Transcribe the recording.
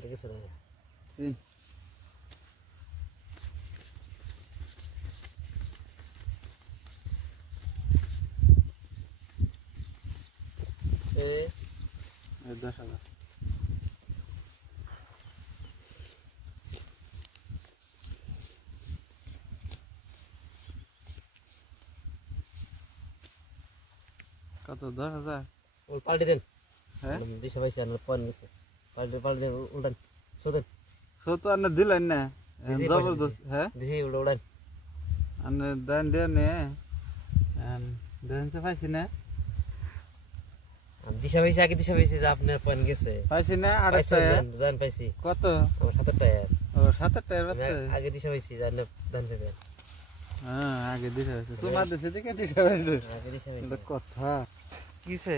আর কিছু না এই 10,000 কত 10,000 ওল পাল্টে দেন হ্যাঁ দিশা ভাই আর পয়েন্ট গেছে পাল্টে দেন উল্টান সোদেন সো তো আনে দিলেন না জবরদস্ত হ্যাঁ দিছি উল্টান আনে দেন দেন নে দেন তো পাইছি না দিশা ভাই আগে দিশা ভাই যে আপনার পয়েন্ট গেছে পাইছি না আর জান পাইছি কত আমার 7 টায়ার ও 7 টায়ার বাচ্চা আগে দিশা পাইছি জান ধান পেবেন হ্যাঁ আগে দিশা হয়েছে সুমা দেশে দিকে দিশা হয়েছে আগে দিশা কথা কিসে